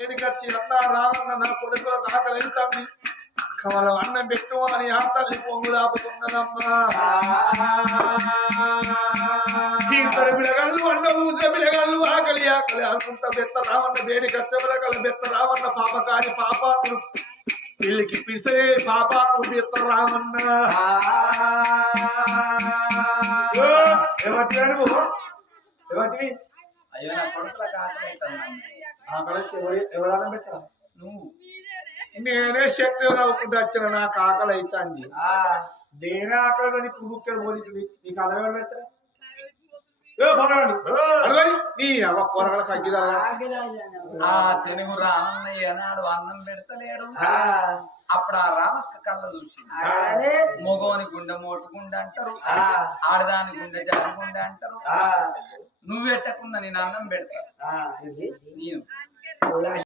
దేనికొచ్చి అన్నా రావన్న నా కొడుకులకు ఆకలి వెళ్తాంది కమలం అన్నం పెట్టు అని ఆ తల్లి పొంగు దాపుతున్నదమ్మా ఇద్దరు పిల్లగాళ్ళు అన్న ఊస పిల్లగాళ్ళు ఆకలి ఆకలి అనుకుంటా బెత్త రావన్న వేడి కచ్చబలగల బెత్త రావన్న పాపకారి పాపాత్రుడు వీళ్ళకి పిసే పాపాత్రుడు బెత్త రావన్న ఎవరి ఎవరి అయ్యో నా కొడుకులకు ఆకలి అవుతుంది. ఎవరన్నా పెట్టా నువ్వు నేనే శక్తి నవ్వుకుంటూ వచ్చిన నాకు ఆకలి అవుతుంది నేనే ఆకలి అని కుడుక్కే పోలింది నీకు అలవాటు పెడతారా నీ అవ కూరగాయల తగ్గిదా ఆ తెలుగు రామన్నయ్య నాడు అన్నం పెడతలేడు. అప్పుడు ఆ రామక్క కళ్ళ చూసింది. మగోని గుండె మోటుగుండె అంటారు, ఆడదాని గుండె జరుగుండె అంటారు. నువ్వు పెట్టకుండా నేను అన్నం పెడతా నేను